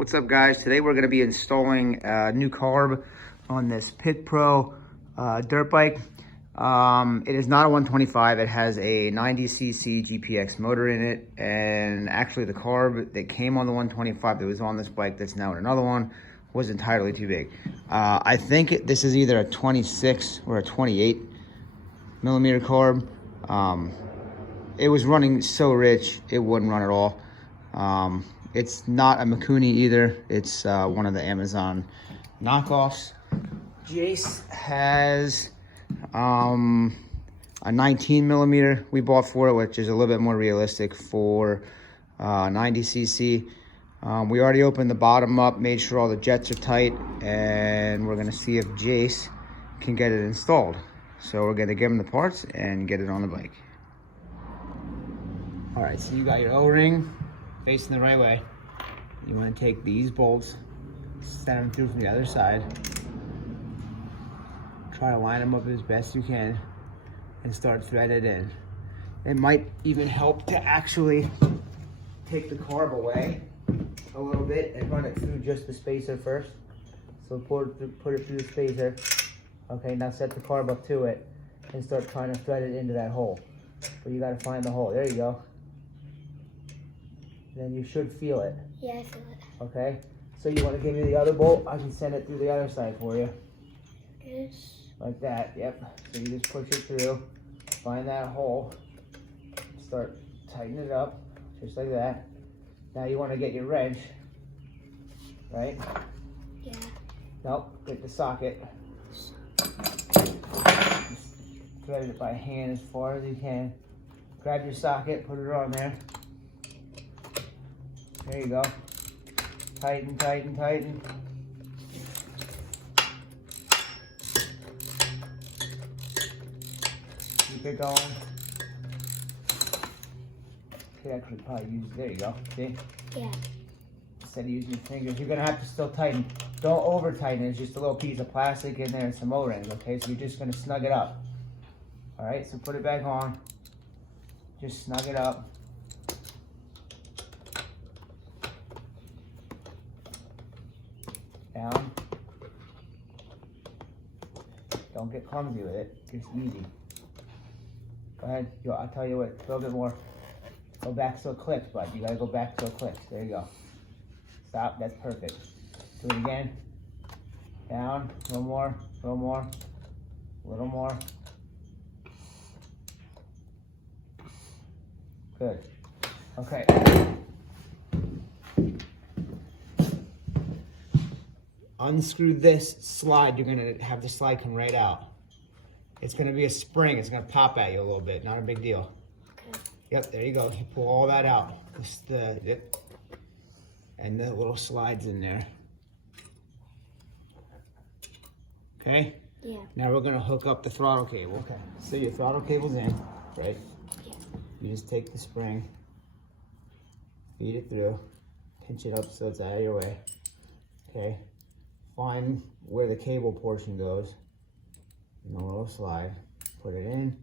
What's up, guys? Today we're going to be installing a new carb on this Pit Pro dirt bike. It is not a 125. It has a 90cc GPX motor in it, and actually the carb that came on the 125 that was on this bike that's now in another one was entirely too big. I think this is either a 26 or a 28 millimeter carb. It was running so rich it wouldn't run at all. It's not a Mikuni either. It's one of the Amazon knockoffs. Jayce has a 19 millimeter we bought for it, which is a little bit more realistic for 90cc. We already opened the bottom up, made sure all the jets are tight, and we're gonna see if Jayce can get it installed. So we're gonna give him the parts and get it on the bike. All right, so you got your O-ring facing the right way. You want to take these bolts, set them through from the other side. Try to line them up as best you can and start threading it in. It might even help to actually take the carb away a little bit and run it through just the spacer first. So put it through the spacer. Okay, now set the carb up to it and start trying to thread it into that hole. But you got to find the hole. There you go. Then you should feel it. Yeah, I feel it. Okay, so you want to give me the other bolt? I can send it through the other side for you. Yes. Like that, yep. So you just push it through, find that hole, start tightening it up, just like that. Now you want to get your wrench, right? Yeah. Nope, get the socket. Just thread it by hand as far as you can. Grab your socket, put it on there. There you go. Tighten, tighten, tighten. Keep it going. Could actually probably use, there you go, see? Yeah. Instead of using your fingers, you're gonna have to still tighten. Don't over tighten, it's just a little piece of plastic in there and some O-rings, okay? So you're just gonna snug it up. All right, so put it back on. Just snug it up. Down. Don't get clumsy with it, just easy. Go ahead, I'll tell you what, a little bit more. Go back to a clip, bud. You gotta go back to a clip. There you go. Stop, that's perfect. Do it again. Down, a little more, a little more, a little more. Good. Okay. Unscrew this slide. You're gonna have the slide come right out. It's gonna be a spring. It's gonna pop at you a little bit. Not a big deal. Okay. Yep, there you go. You pull all that out. And the little slides in there. Okay? Yeah. Now we're gonna hook up the throttle cable. Okay. So your throttle cable's in, right? Yeah. You just take the spring, feed it through, pinch it up so it's out of your way. Okay? Find where the cable portion goes. And the little slide. Put it in,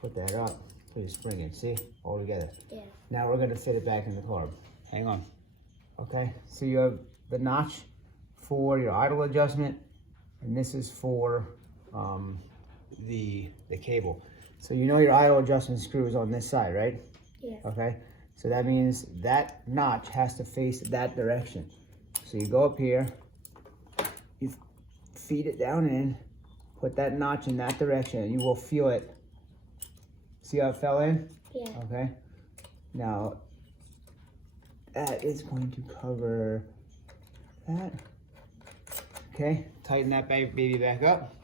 put that up, put your spring in. See? All together. Yeah. Now we're gonna fit it back in the carb. Hang on. Okay, so you have the notch for your idle adjustment, and this is for the cable. So you know your idle adjustment screw is on this side, right? Yeah. Okay, so that means that notch has to face that direction. So you go up here, you feed it down in, put that notch in that direction, and you will feel it. See how it fell in? Yeah. Okay. Now, that is going to cover that. Okay, tighten that baby back up.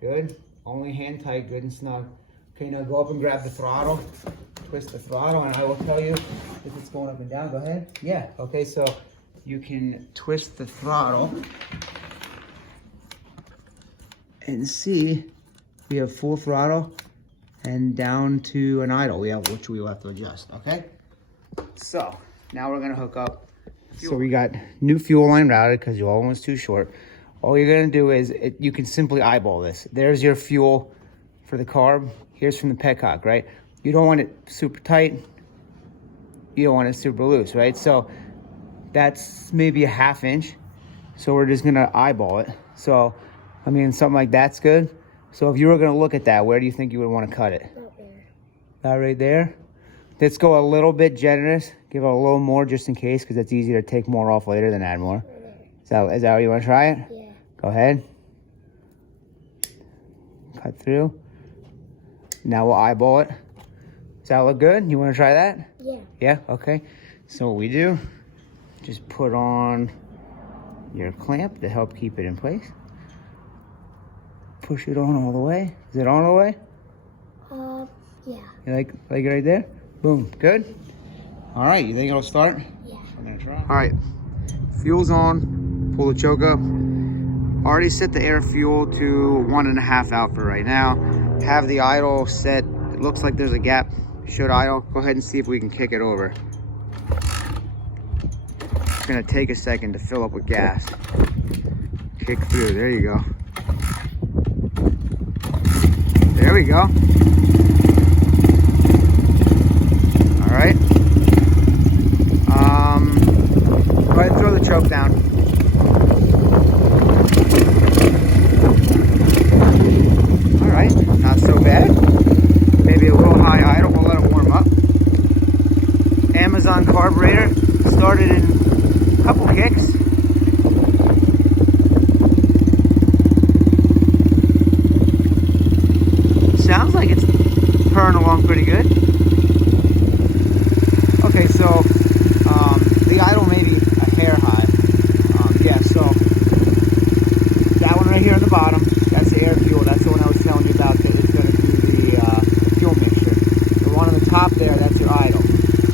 Good. Only hand tight, good and snug. Okay, now go up and grab the throttle. Twist the throttle, and I will tell you if it's going up and down. Go ahead. Yeah. Okay, so you can twist the throttle and see we have full throttle and down to an idle, which we will have to adjust, okay? So now we're gonna hook up. So we got new fuel line routed because your old one was too short. All you're gonna do is, you can simply eyeball this. There's your fuel for the carb. Here's from the petcock, right? You don't want it super tight. you don't want it super loose, right? So that's maybe a 1/2 inch. So we're just gonna eyeball it. So, I mean, something like that's good. So if you were gonna look at that, where do you think you would want to cut it? Not there. That right there. Let's go a little bit generous. Give it a little more just in case, because it's easier to take more off later than add more. Is that how you want to try it? Yeah. Go ahead. Cut through. Now we'll eyeball it. Does that look good? You want to try that? Yeah. Yeah? Okay. So what we do, just put on your clamp to help keep it in place. Push it on all the way. Is it on all the way? Yeah. You like it right there? Boom. Good? All right. You think it'll start? Yeah. I'm going to try. All right. Fuel's on. Pull the choke up. Already set the air fuel to 1.5 out for right now. Have the idle set. It looks like there's a gap. Should idle. Go ahead and see if we can kick it over. It's gonna take a second to fill up with gas. Kick through. There you go. There we go. All right. Go ahead and throw the choke down. All right, not so bad. Maybe a little high idle, we'll let it warm up. Amazon carburetor, started in a couple kicks. Sounds like it's purring along pretty good. Okay, so the idle may be a hair high. Yeah, so that one right here on the bottom, that's the air fuel. That's the one I was telling you about that is going to do the fuel mixture. The one on the top there, that's your idle.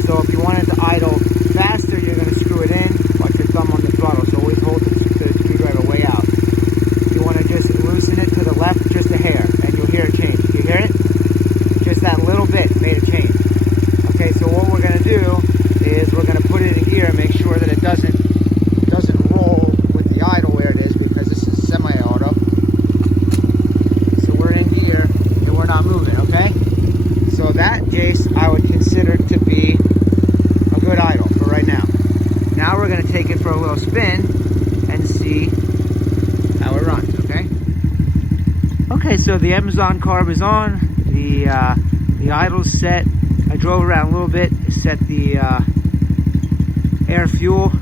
So if you want it to idle faster, you're going to screw it in, watch your thumb on the throttle. So always hold the screwdriver way out. You want to just loosen it to the left just a hair, and you'll hear it change. Do you hear it? Just that little bit made a change. Okay, so what we're going to do is we're going to put it in gear and make sure that it doesn't roll with the idle where it is, because this is semi-auto. So we're in gear and we're not moving, okay? So that, Jayce, I would consider to be a good idle for right now. Now we're going to take it for a little spin and see how it runs, okay? Okay, so the Amazon carb is on. The idle's set. I drove around a little bit, set the air fuel.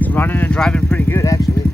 It's running and driving pretty good, actually.